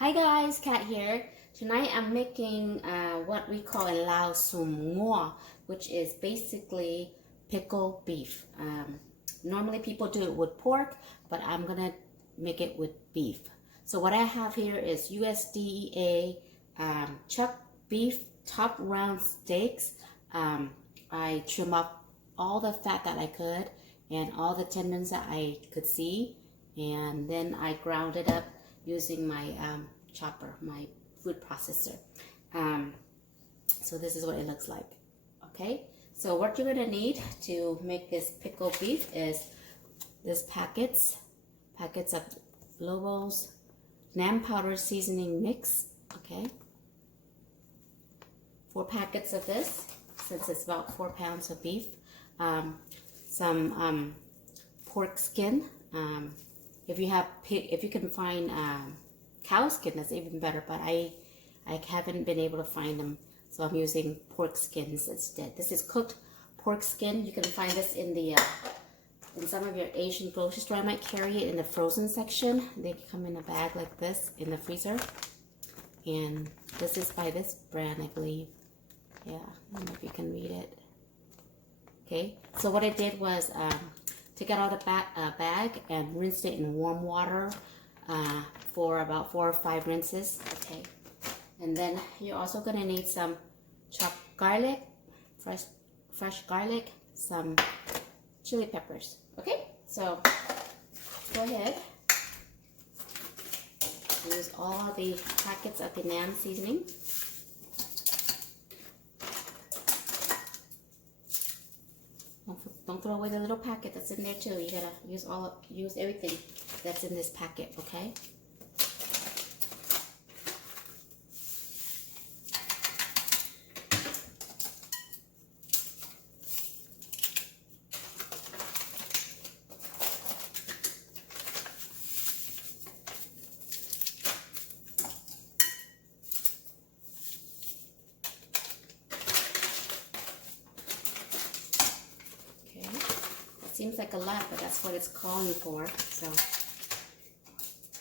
Hi guys, Kat here. Tonight I'm making what we call in Lao SeenNgua, which is basically pickled beef. Normally people do it with pork, but I'm gonna make it with beef. So what I have here is USDA chuck beef top round steaks. I trim up all the fat that I could and all the tendons that I could see, and then I ground it up using my chopper, my food processor. So this is what it looks like. Okay, so what you're gonna need to make this pickled beef is this packets of Lobos Nam powder seasoning mix. Okay, 4 packets of this, since it's about 4 pounds of beef. Some pork skin. If you can find cow skin, that's even better, but I haven't been able to find them, so I'm using pork skins instead. This is cooked pork skin. You can find this in the in some of your Asian grocery store. I might carry it in the frozen section. They come in a bag like this in the freezer, and this is by this brand, I believe. Yeah, I don't know if you can read it. Okay, so what I did was take out all the bag and rinsed it in warm water for about 4 or 5 rinses. Okay, and then you're also gonna need some chopped garlic, fresh garlic, some chili peppers. Okay, so go ahead. Use all the packets of the Nam seasoning. Don't throw away the little packet that's in there too. You gotta use everything that's in this packet, okay? Seems like a lot, but that's what it's calling for. So,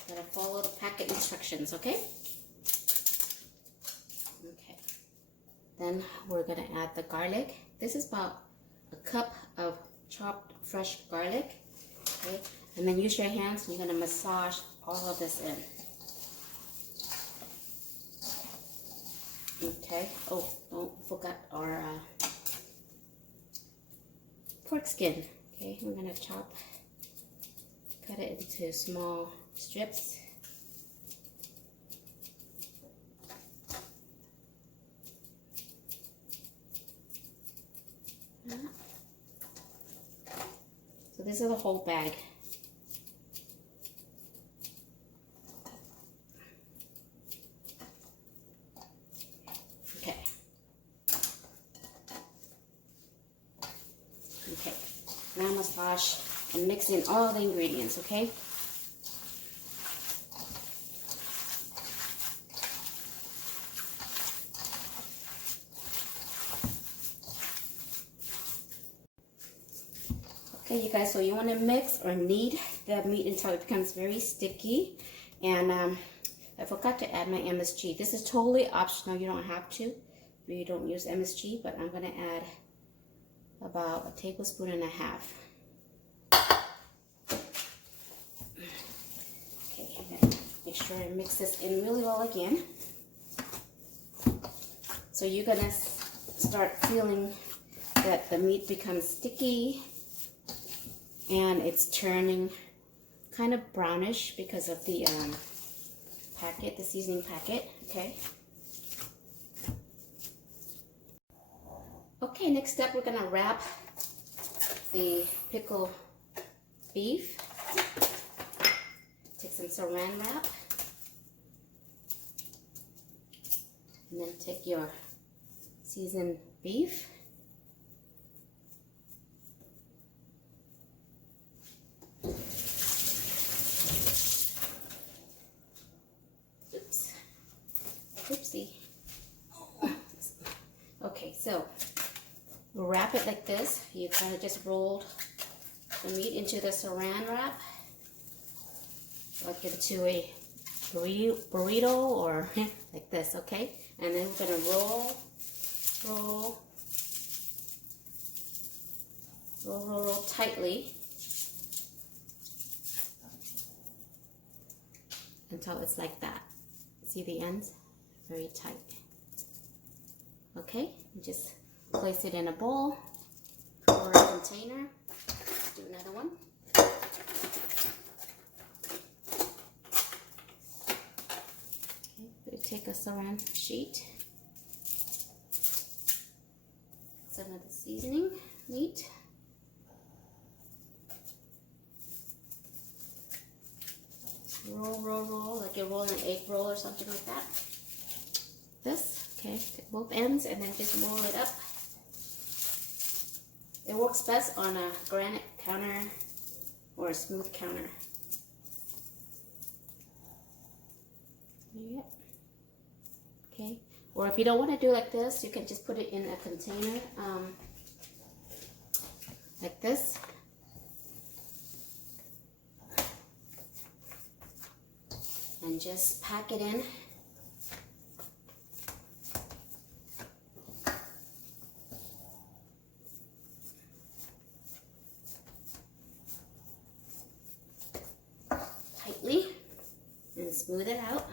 gotta follow the packet instructions, okay? Okay. Then we're gonna add the garlic. This is about a cup of chopped fresh garlic. Okay, and then use your hands and you're gonna massage all of this in. Okay. Oh, forgot our pork skin. Okay, we're gonna cut it into small strips. So this is the whole bag. Okay. Okay. Now massage and mix in all the ingredients, okay? Okay, you guys, so you want to mix or knead the meat until it becomes very sticky. And I forgot to add my MSG. This is totally optional. You don't have to. You don't use MSG, but I'm going to add about 1.5 tablespoons. Okay, I'm gonna make sure I mix this in really well again. So you're gonna start feeling that the meat becomes sticky and it's turning kind of brownish because of the packet, the seasoning packet. Okay. Okay, next step, we're gonna wrap the pickled beef. Take some saran wrap. And then take your seasoned beef. Oops. Oopsie. Okay, so we'll wrap it like this. You kind of just rolled the meat into the saran wrap, like into a burrito or like this, okay? And then we're gonna roll tightly until it's like that. See the ends? Very tight. Okay, just place it in a bowl or a container. Let's do another one. Okay, take a saran sheet, some of the seasoning meat. Roll, like you're rolling an egg roll or something like that. This, okay, take both ends and then just roll it up. It works best on a granite counter or a smooth counter. Yeah. Okay, or if you don't want to do like this, you can just put it in a container like this. And just pack it in. Tightly and smooth it out.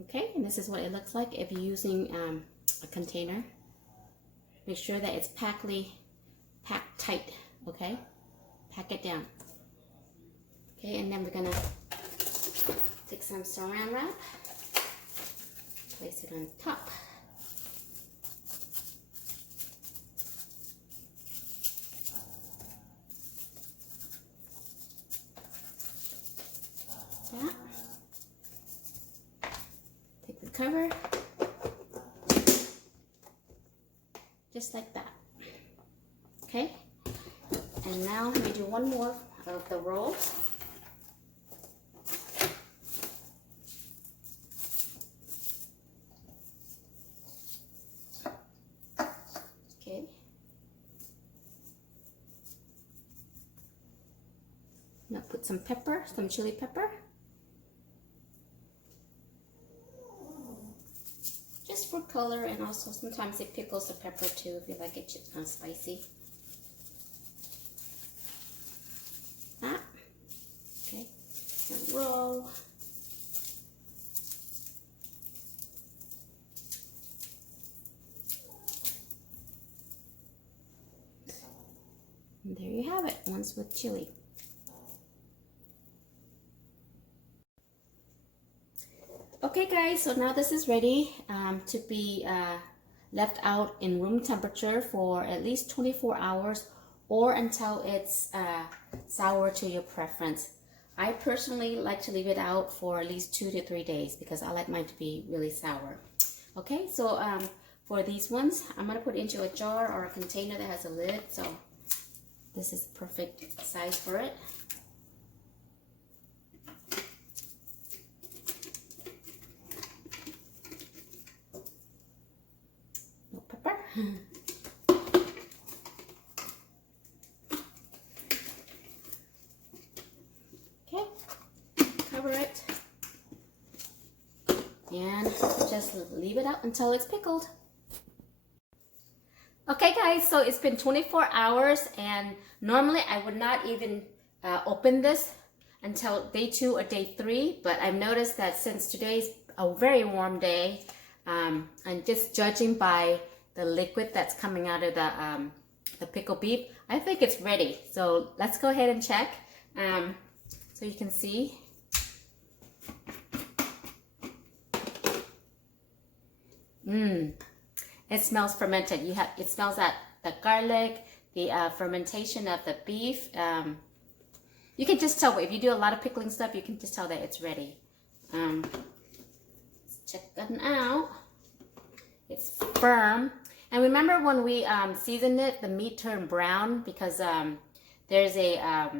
Okay, and this is what it looks like if you're using a container. Make sure that it's packed tight, okay? Pack it down. Okay, and then we're gonna take some saran wrap, place it on top. That. Take the cover, just like that. Okay, and now we do one more of the roll. Okay, now put some pepper, some chili pepper. Just for color, and also sometimes it pickles the pepper too if you like it spicy. That. Okay, and roll. And there you have it, ones with chili. Okay guys, so now this is ready to be left out in room temperature for at least 24 hours or until it's sour to your preference. I personally like to leave it out for at least 2 to 3 days because I like mine to be really sour. Okay, so for these ones, I'm going to put into a jar or a container that has a lid, so this is the perfect size for it. Okay, cover it and just leave it out until it's pickled. Okay guys, so it's been 24 hours and normally I would not even open this until day 2 or day 3, but I've noticed that since today's a very warm day, and just judging by the liquid that's coming out of the pickled beef, I think it's ready. So let's go ahead and check. So you can see. It smells fermented. It smells that the garlic, the fermentation of the beef. You can just tell if you do a lot of pickling stuff. You can just tell that it's ready. Let's check that out. It's firm. And remember when we seasoned it, the meat turned brown because there's a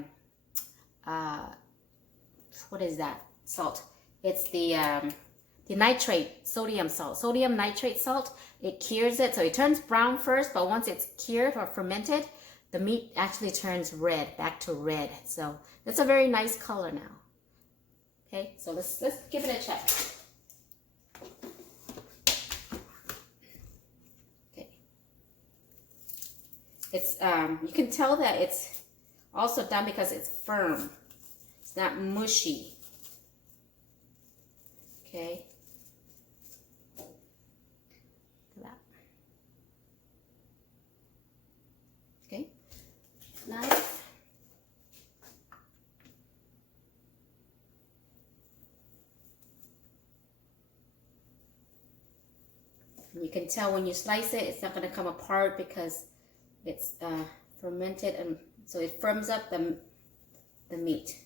what is that? Salt. It's the the nitrate, sodium salt. Sodium nitrate salt, it cures it. So it turns brown first, but once it's cured or fermented, the meat actually turns red, back to red. So that's a very nice color now. Okay, so let's give it a check. Okay. It's you can tell that it's also done because it's firm. It's not mushy. Okay. Okay, knife. You can tell when you slice it, it's not going to come apart because it's fermented, and so it firms up the meat.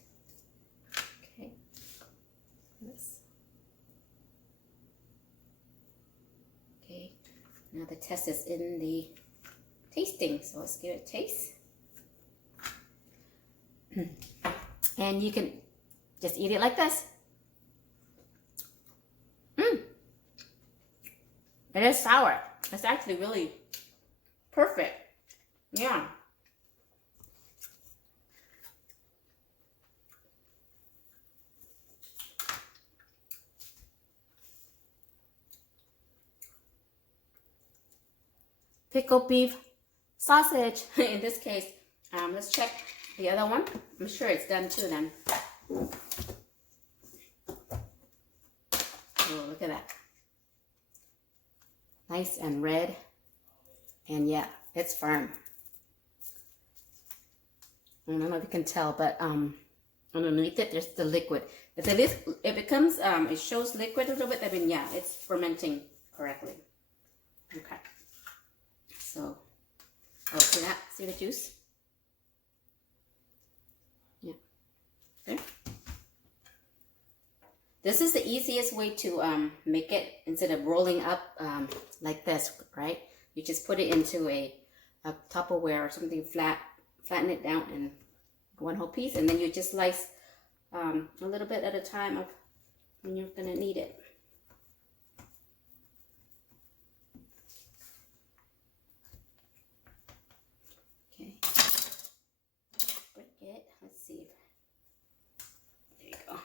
Okay. Okay. Now the test is in the tasting, so let's give it a taste. And you can just eat it like this. It is sour. It's actually really perfect. Yeah. Pickled beef sausage. In this case, let's check the other one. I'm sure it's done too then. Oh, look at that. Nice and red. And yeah, it's firm. I don't know if you can tell, but underneath it, there's the liquid. If it becomes, it shows liquid a little bit, I mean, yeah, it's fermenting correctly. Okay. So, oh, see that? See the juice? Yeah. Okay. This is the easiest way to make it instead of rolling up like this, right? You just put it into a Tupperware or something flat, flatten it down in one whole piece, and then you just slice a little bit at a time of when you're gonna need it. Okay, break it. Let's see. There you go.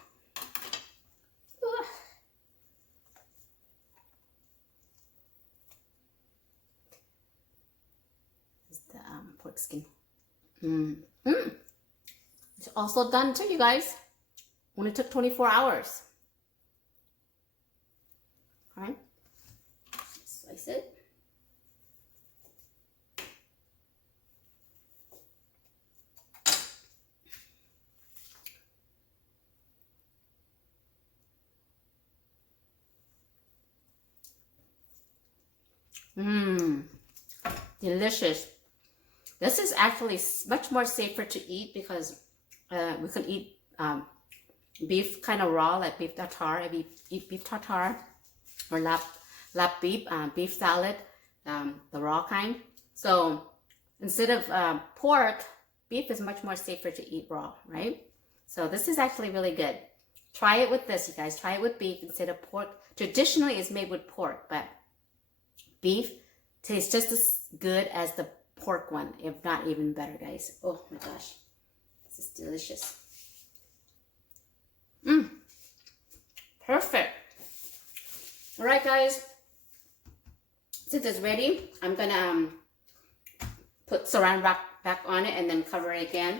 This is the pork skin. It's also done too, you guys. Only took 24 hours. All right. Slice it. Delicious. This is actually much more safer to eat because we can eat beef kind of raw, like beef tartare. If you eat beef tartare or lap beef, beef salad, the raw kind. So instead of pork, beef is much more safer to eat raw, right? So this is actually really good. Try it with this, you guys. Try it with beef instead of pork. Traditionally, it's made with pork, but beef tastes just as good as the pork one, if not even better, guys. Oh my gosh, this is delicious. Perfect. All right, guys. Since it's ready, I'm gonna put saran wrap back on it and then cover it again.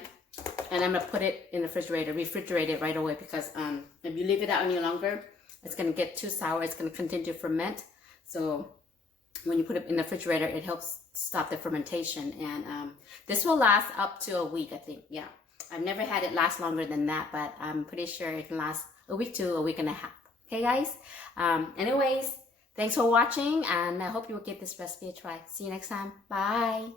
And I'm gonna put it in the refrigerate it right away, because if you leave it out any longer, it's gonna get too sour. It's gonna continue to ferment. So when you put it in the refrigerator, it helps stop the fermentation. And this will last up to a week, I think. Yeah, I've never had it last longer than that, but I'm pretty sure it can last a week to a week and a half. Okay, guys? Anyways, thanks for watching, and I hope you will give this recipe a try. See you next time. Bye.